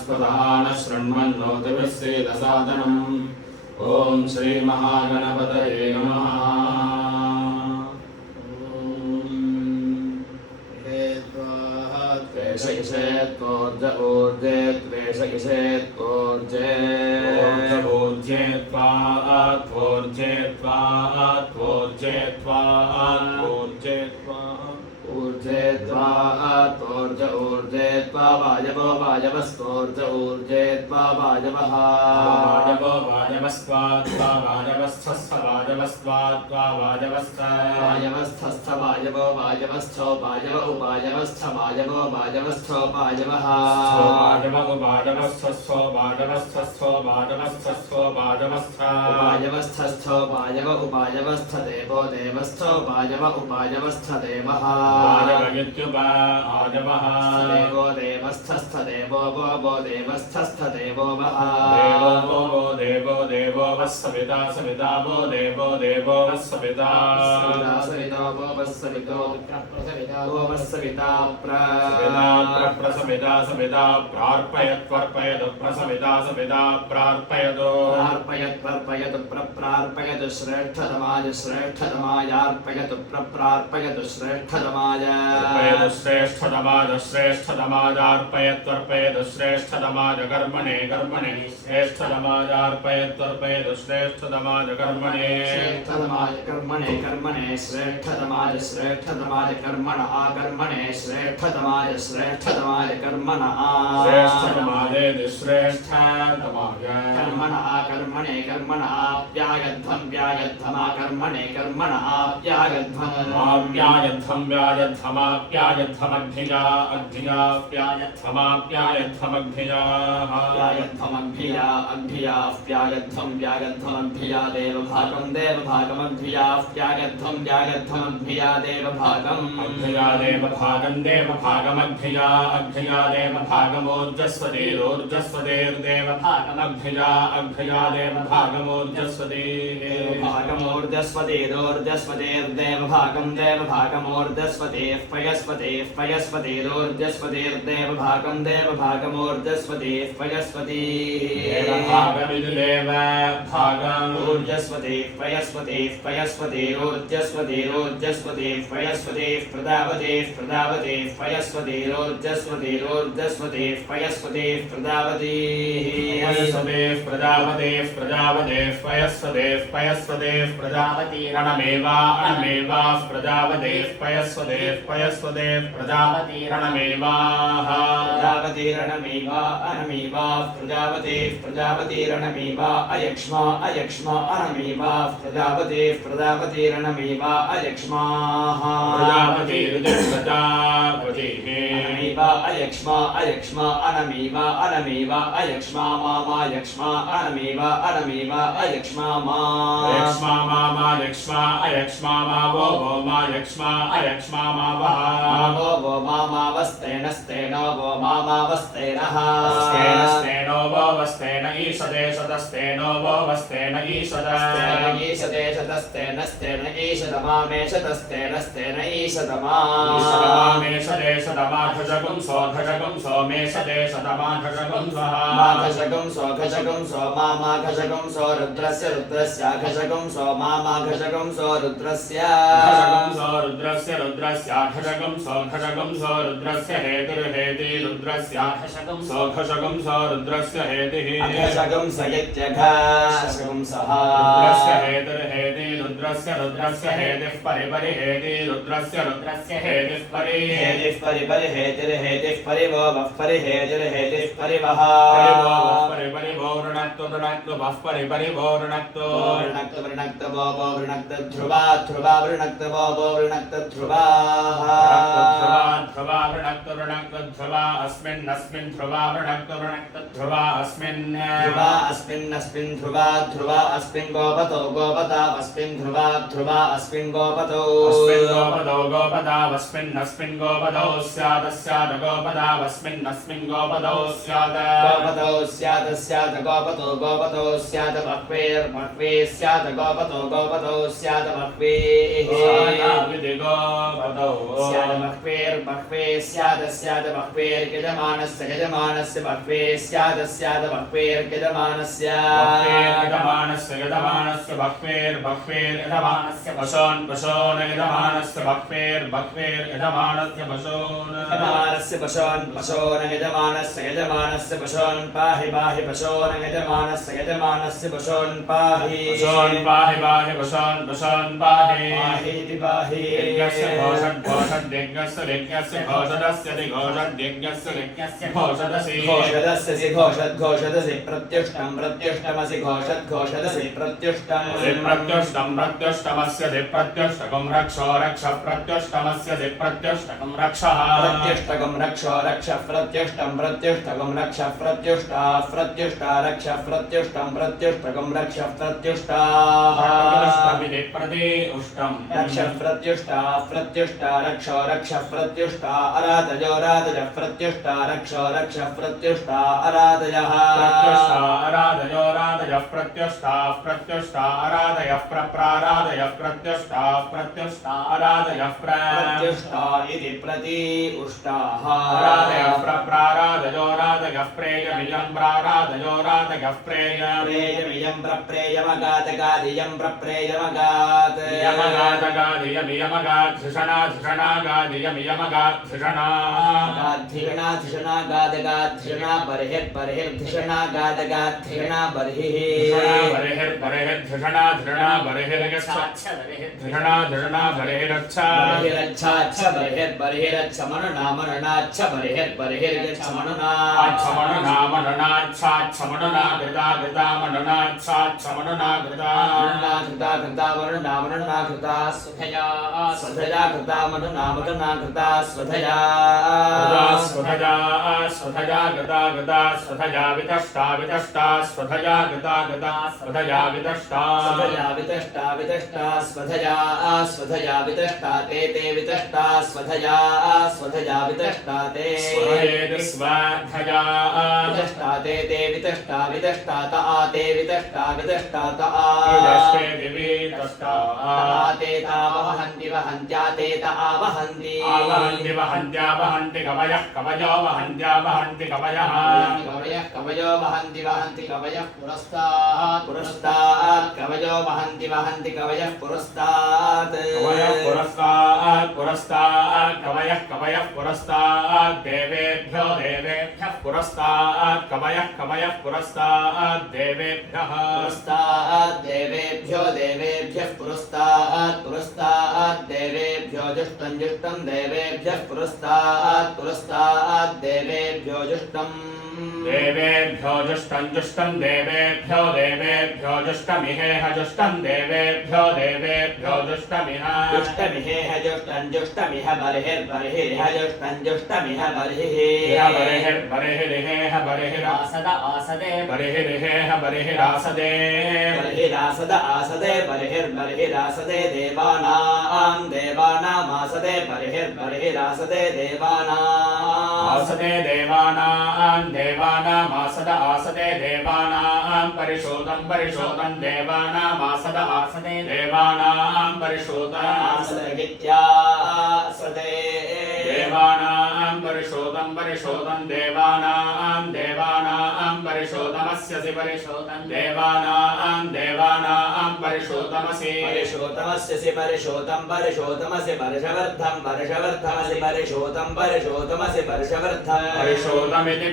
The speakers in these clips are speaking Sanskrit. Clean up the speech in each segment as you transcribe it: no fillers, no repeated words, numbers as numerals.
स्पृतः न शृण्वन्नोतिभिस्सेदसादनम् ॐ श्रीमहागणपतये नमः। त्वेषयिषेत्वोर्ज ऊर्जे त्वेषयिषे त्वोर्जे ऊर्जे त्वात्वोर्जे त्वात्वोर्जे त्वात्वोर्जे ऊर्जे त्वात्वोर्ज ऊर्जे त्वा वायवो वायवस्तोर्ज ऊर्जे त्वा वायवः वायवो वायवस्त्वा वायवस्थस्थ वायवस्त्वा वायवस्थ वायवस्थस्थ वायवो वायवस्थो वायव उपायवस्थ वायवो वायवस्थो वायवः वायव उपायवस्थस्थो वायवस्थस्थो वायवस्थस्थो वायवस्थ उपायवस्थस्थो वायव उपायवस्थ देवो देवस्थो वायव उपायवस्थ देवः देवो देवस्थस्थ देवो वो देवस्थस्थ देवो वः देवो देवो वस्सविता सविता वो देवो वस्सविता सविता वो वस्सवितो वो वस्सविता प्रसविता सविता प्रार्पयत्वर्पयत् प्रसविता सविता प्रार्पयतो प्रार्पयत्वर्पयत् प्रार्पयत् श्रेष्ठतमाय श्रेष्ठतमायार्पयत् प्रार्पयत् श्रेष्ठतमाय श्रेष्ठतमाद श्रेष्ठतमादार्पयत्वर्पयत् श्रेष्ठतमाद कर्मणे कर्मणे श्रेष्ठतमादार्पयत्वर्पयत् श्रेष्ठतमाद कर्मणे श्रेष्ठतमाय कर्मणे कर्मणे श्रेष्ठतमाय श्रेष्ठतमाय कर्मण आकर्मणे श्रेष्ठतमाय श्रेष्ठतमाय कर्मण श्रेष्ठतमादेति श्रेष्ठतमाय कर्मण आकर्मणे कर्मण आप्यायध्वं व्यायध्वमाकर्मणे कर्मण आप्यायध्वम् आप्यायध्वं व्यायध्वमाप्यायध्वमग्धिया अग्धियाप्यायध्वमाप्यायध्वमग्धिया प्यायध्वमग्धिया अग्धियाप्यायध्वं व्यायध्वमग्धिया देवभागं देवभागमग्धियाप्यायध्वं व्यायध्वमग्धिया देवभागम् अग्धिया देवभागमग्धिया अग्धिया देवभागमोर्जस्वतीरोर्जस्वतीर्देवभागमग्धिया अग्धिया देवभागमोर्जस्वती देवभागमोर्जस्वतीरोर्जस्वतीर्देवभागं देवभागमोर्जस्वतीः पयस्वतीः पयस्वतीरोर्जस्वतीर्देवभागं देवभागमोर्जस्वतीः पयस्वतीः ऊर्जस्वतीः पयस्वतीः पयस्वतीरोर्जस्वतीरोर्जस्वतीः पयस्वतीः प्रदावतीः प्रदावतीः पयस्वतीरोर्जस्वतीरोर्जस्वतीः पयस्वतीः प्रदावतीः प्रजापतेः प्रजापतेः पयस्वतेः पयस्वतेः प्रजापतिरणमेवा प्रजापतेः पयस्वतेः पयस्वतेः प्रजापतिरणमेवाः प्रजापतिरणमेवा अनमेवा प्रजापतेः प्रजापतिरणमेवा अयक्ष्मा अयक्ष्मा अनमेवा प्रजापतेः प्रजापतिरणमेवा अयक्ष्माः प्रजापतिर्प्रजापतिः अयक्ष्मा अयक्ष्मा अनमेवा अनमेवा अयक्ष्मा मामा यक्ष्मा अनमेवा अनमेवा अयक्ष्मा मा यक्ष्मा मामा यक्ष्मा अयक्ष्मा मा वो मा यक्ष्मा अयक्ष्मा मा वो मामा वस्तेन स्तेन वो मामा वस्तेनः स्तेन स्तेनो वो वस्तेन ईशदे शतस्तेनो वो वस्तेन ईशदस्तेन ईशदे शतस्तेन स्तेन ईशदमामेशतस्तेन स्तेन ईशदमामेशदे शतमाघशगं सो मेषदे शतमाघशगं माघशगं सो मामाघशगं सो रुद्रस्य रुद्रस्याघशगं सो मामाघशगं सो रुद्रस्य रुद्रस्याघशगं सो रुद्रस्य हेतिर्हेति रुद्रस्याघशगं सो रुद्रस्य हेतिः अघशगं स यत्यघशगं सः रुद्रस्य हेतिर्हेति रुद्रस्य हेतिः परिहेति रुद्रस्य हेतिः परिहेतिर्हेतिः परिवो वः परिहेतिर्हेतिः परिवः परिवो वृणक्त्वः परिवो वृणक्त्वो ध्रुवा वृणक्त्वो वृणक्तध्रुवाः ध्रुवा वृणक्त्वा अस्मिन् ध्रुवा वृणक्त्वा अस्मिन् ध्रुवा अस्मिन् गोपतो अस्मिन् ध्रुवा अस्मिन् गोपतो अस्मिन् गोपदौ स्यात् गोपदावस्मिन् गोपदौ स्यात् गोपतो स्यात् भक्वे स्यात् गोपतो स्यात् भक्वे स्याद बह्वे स्याद स्याद बह्वेर्यजमानस्य यजमानस्य बह्वे स्याद स्याद बह्वेर्यजमानस्य यजमानस्य बह्वेर्यजमानस्य पशोन् पशोन् यजमानस्य बह्वेर्यजमानस्य पशोन् यजमानस्य पशोन् पशोन् यजमानस्य पशोन् पाहि पाहि पशोन् यजमानस्य पशोन् पाहि पशोन् पाहि पाहीति पाहि यज्ञस्य घोषद्यज्ञस्य लिङ्गस्य घोषदस्य दिघोषद्यज्ञस्य लिङ्गस्य घोषदसि घोषदसि प्रत्युष्टमसि घोषदसि प्रत्युष्टमस्य दि प्रत्युष्टकं रक्षो रक्ष प्रत्युष्टमस्य दि प्रत्युष्टकं रक्षः प्रत्युष्टकं रक्षो रक्ष प्रत्युष्टकं रक्ष प्रत्युष्टा रक्ष प्रत्युष्टकं रक्ष प्रत्युष्टा रक्ष प्रत्युष्टा रक्षो रक्ष प्रत्युष्टा अराधयो राधय प्रत्युष्टा रक्षो रक्ष प्रत्युष्टा अराधयः अराधयो राधयः प्रत्युष्टा अराधयः प्राराधयः प्रत्युष्टा अराधयः प्रत्युष्टा इति प्रति उष्टाः अराधयः प्राराधयो राधयः प्रेयमियं प्राराधयो राधयः प्रेयमियं प्रप्रेयमगातगादियं प्रप्रेयमगात् यमगातगादियमियमगात् धिषणागादियमियमगात् धिषणागादगाद्धिषणा बर्हिर्बर्हिर्धिषणा गादगाद्धिषणा बर्हिः बर्हिर्धिषणा बर्हिर्धिषणा बर्हिरच्छ बर्हिर्बर्हिरच्छ मनुनाच्छ बर्हिर्बर्हिर्गच्छ मनुनाच्छ मनुना घृता मनुनाच्छ मनुना घृता मनुना घृता स्वधया घृता मनुना घृता स्वधया घृता स्वधया वितष्टा स्वधया घृता स्वधया वितष्टा स्वधया वितष्टा ते वितष्टा स्वधया वितष्टा ते स्वधया वितष्टा ते वितष्टा त ते वितष्टा त ते तावहन्ति वहन्त्या ते आवहन्ति वहन्ति कवयः कवयो वहन्त्या वहन्ति कवयः कवयो वहन्ति कवयः पुरस्तात् कवयो वहन्ति कवयः पुरस्तात् कवयः पुरस्तात् देवेभ्यो पुरस्तात् कवयः पुरस्तात् देवेभ्यः देवेभ्यः पुरस्तात् देवेभ्यो जुष्टं देवेभ्यः पुरस्तात् देवेभ्यो जुष्टम् देवेभ्यो जुष्टं देवेभ्यो जुष्टमिहेह जुष्टं देवेभ्यो जुष्टमिह जुष्टमिह बर्हिर्बर्हिरिह जुष्टमिह बर्हिरिहेह बर्हिरासदे बर्हिरिहेह बर्हिरासदे बर्हिरासदे देवानामासदे बर्हिरासदे देवानामासद आसदे देवानां परिशोधं देवानामासद आसदे देवानां परिशोधनासदगित्यासदे देवानां परिशोधं देवानां परिशोधमस्यसि परिशोधं देवानां परिशोधमसि परिशोधमस्यसि परिशोधमसि वर्षवर्धं परिशोधमसि वर्षवर्धं परिशोधमिति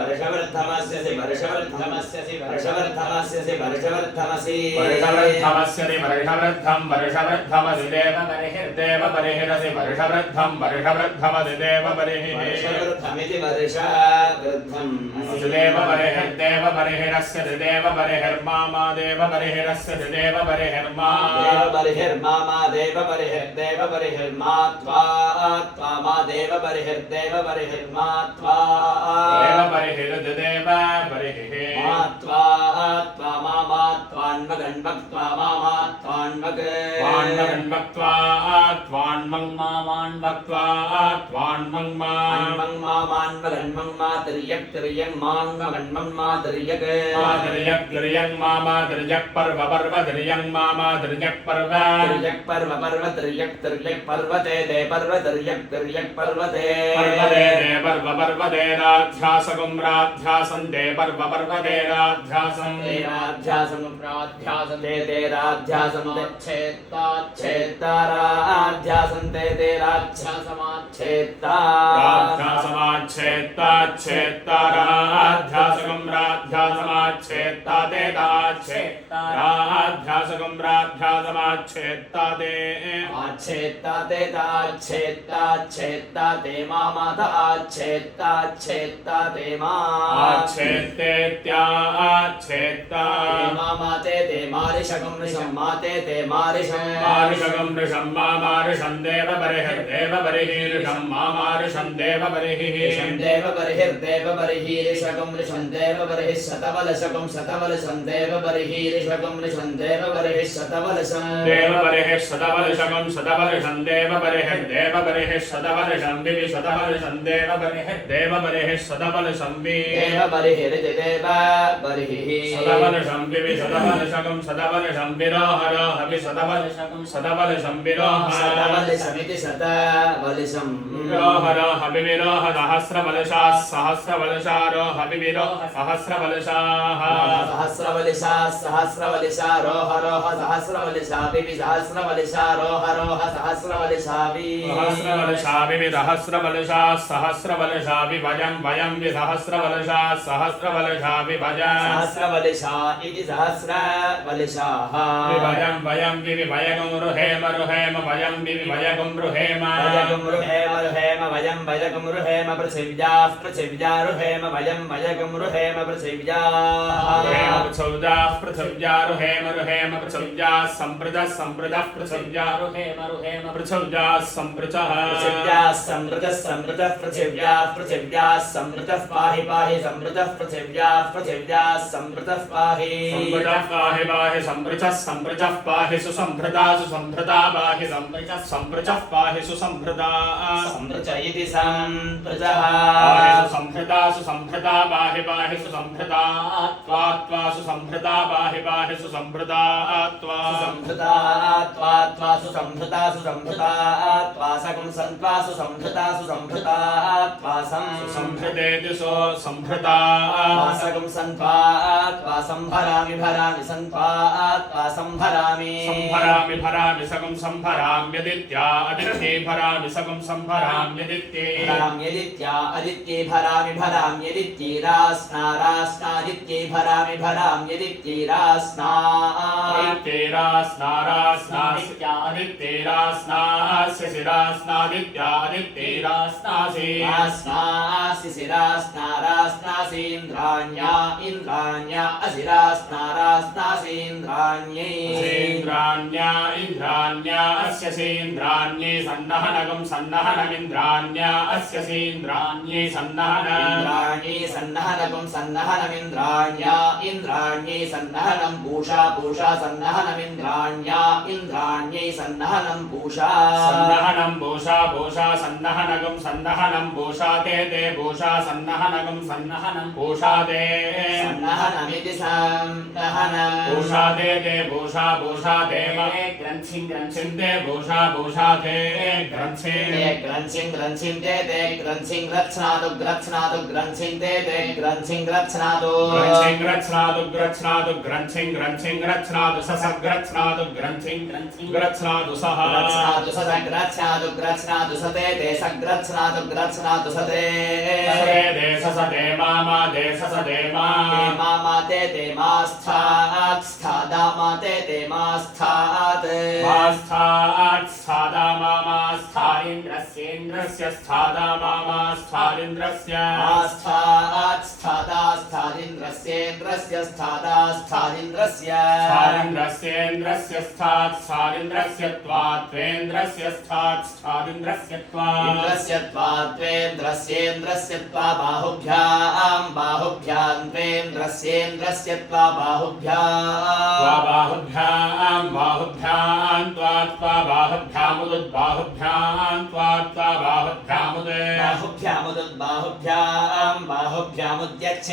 वर्षवर्धमस्यसि वर्षवर्धमस्यसि वर्षवर्धमस्यसि वर्षवर्धमसि वर्षवर्धमसि देव बर्हिरसि वर्षवर्धं वर्षवर्धमसि देव वर्षवर्धमिति वर्षवृद्धम् देव बर्हिरस्य देव बर्हिर्मामा देव बर्हिरस्य देव बर्हिर्मा देव बर्हिर्मा त्वा देव बर्हिर्मा त्वा देव बर्हिर्देव बर्हिः त्वा मामा त्वान्वगण्वक्त्वा मामा त्वान्वग त्वान्वगण्वक्त्वा त्वान्मङ्मान्वक्त्वा त्वान्मङ्मा अन्मङ्मान्मगन्मङ्मा तिर्यक् तिर्यङ् मान्मगन्मङ्मा तिर्यक् तिर्यक् तिर्यङ् मामा तिर्यक् पर्व पर्व तिर्यङ् मामा तिर्यक् पर्व तिर्यक् पर्व पर्व तिर्यक् तिर्यक् पर्वते दे पर्व तिर्यक् तिर्यक् पर्वते पर्वते दे पर्व पर्वते राध्यासगुं राध्यासं दे पर्व पर्वते राध्यासं राध्यासं राध्यासं ते राध्यासं छेत्ताराध्यासं ते राध्यासमाच्छेत्ता राध्यासमाच्छेत्ताच्छेत्ताराध्यासगुं राध्यासमाच्छेत्ता ते ताच्छेत्ता राध्यासगुं राध्यासमाच्छेत्ता ते आच्छेत्ता ते ताच्छेत्ताच्छेत्ता ते मामाताच्छेत्ताच्छेत्ता ते मा आच्छेत्तेत्याच्छेत्ता मामाते ते मारिषगं ऋषं माते ते मारिषं मारिषगं ऋषं मामारिषं देवबर्हिर्देव बर्हिर्षं मामारिषं देवबर्हिः देवबर्हिर्देवबर्हिरिषगं ऋषं देवबर्हिः शतवलशगं शतवलशं देवबर्हिरिषगं ऋषं देवबर्हिः शतवलशं देवबर्हिः शतवलशगं शतवलशं देवबर्हिर्देवबर्हिः शतवलशं विवि शतवलशं देवबर्हिर्देवबर्हिः शतवलशं वि देवबर्हिर्देवबर्हिः शतवलशं विवि शतवलशगं शतवलशं विरोहरोहवि शतवलशगं शतवलशं विरोह शतवलशमिति शतवलशं विरोहरोहवि विरोह सहस्रवलशाः सहस्रवलशारोहवि विरोह सहस्रवलशाः सहस्रवलिशा सहस्रवलिशा रोह रोह सहस्रवलिशा विवि सहस्रवलिशा रोह रोह सहस्रवलिशा वि सहस्रवलशा विवि सहस्रवलशा सहस्रवलशा विभजं वयं वि सहस्रवलशा सहस्रवलशा विभजं सहस्रवलिशा इति सहस्रवलिशाः विभजं वयं विभयगं रुहेम रुहेम वयं विभयगं रुहेम वयगं रुहेम रुहेम वयं वयगं रुहेम पृथिव्याः पृथिव्या रुहेम वयं वयगं रुहेम पृथिव्याः पृथिव्याः पृथिव्या रुहेम रुहेम पृथिव्याः सम्पृतः सम्पृतः पृथिव्या रुहेम रुहेम पृथिव्याः सम्पृतः पृथिव्याः सम्पृतः सम्पृतः पृथिव्याः पृथिव्याः सम्पृतः पाहि पाहि सम्पृतः पृथिव्याः पृथिव्याः सम्पृतः पाहि सम्पृतः पाहि पाहि सम्पृतः सम्पृतः पाहि सुसम्भृता सुसम्भृता पाहि सम्पृतः सम्पृतः पाहि सुसम्भृता सम्पृच इति सम्पृतः पाहि सुसम्भृता सुसम्भृता पाहि पाहि सुसम्भृता त्वा त्वा सुसम्भृता पाहि पाहि सुसम्भृता त्वा सुसम्भृता त्वा सुसम्भृता सुसम्भृता त्वा सकं सन्त्वा सुसम्भृता सुसम्भृता त्वा संभृतेति सो सम्भृता सकं सन्त्वा त्वा संभरामि भरामि सन्त्वा त्वा संभरामि संभरामि भरामि सकं संभराम्यदित्या अदित्ये भरामि सकं संभराम्यदित्ये भराम्यदित्या अदित्ये भरामि भराम्यदित्ये रास्ना रास्नादित्ये भरामि भराम्यदित्ये रास्ना आदित्ये रास्ना रास्नादित्या आदित्ये रास्नास्य शिरास्नादित्या आदित्ये रास्नासि रास्नासि शिरास्ना रास्नासि इन्द्राण्या इन्द्राण्या अशिरास्ना रास्नासि इन्द्राण्यै सेन्द्राण्या इन्द्राण्या अस्य सेन्द्राण्ये सन्नहनगं सन्नहनमिन्द्राण्या अस्य सेन्द्राण्ये सन्नहन इन्द्राण्ये सन्नहनगं सन्नहनमिन्द्राण्या इन्द्राण्ये सन्नहनं पूषा पूषा सन्नहनमिन्द्राण्या इन्द्राण्ये सन्नहनं पूषा सन्नहनं पूषा पूषा सन्नहनगं सन्नहनं पूषा ते पूषा सन्नहनगं सन्नहनं पूषा ते सन्नहनमिति सन्नहनं पूषा ते पूषा पूषा ते ग्रन्थिं ग्रन्थिं ते पूषा पूषा ते ग्रन्थिं ग्रन्थिं ग्रन्थिं ते ग्रन्थिं ग्रत्स्नातु ग्रत्स्नातु ग्रन्थिं ते ग्रन्थिं ग्रत्स्नातु ग्रन्थिं ग्रत्स्नातु ग्रत्स्नातु ग्रन्थिं ग्रन्थिं ग्रत्स्नातु सस ग्रत्स्नातु ग्रन्थिं ग्रन्थिं ग्रत्स्नातु सह ग्रत्स्नातु सस ग्रत्स्नातु ग्रत्स्नातु सते ते सग्रत्स्नातु ग्रत्स्नातु सते दे ससते मामा दे ससते मामा ते मास्थात् स्थादा ते मास्थात् मास्थात् स्थादा मामा स्थात् स्थालिन्द्रस्येन्द्रस्य स्थादा मामा स्थालिन्द्रस्य आस्थात् स्थादा स्थालिन्द्रस्येन्द्रस्य स्थादा स्थालिन्द्रस्य स्थालिन्द्रस्येन्द्रस्य स्थात् स्थालिन्द्रस्य त्वात् त्वेन्द्रस्य स्थात् स्थालिन्द्रस्य त्वात् इन्द्रस्य त्वेन्द्रस्येन्द्रस्य त्वा बाहुभ्यां बाहुभ्यां त्वेन्द्रस्येन्द्रस्य त्वा बाहुभ्यां बाहुभ्यां त्वात् बाहुभ्यामुदुद्बाहुभ्यां त्वात् बाहुभ्यामुदे बाहुभ्यामुदुद्बाहुभ्यां बाहुभ्यामुद्यच्छ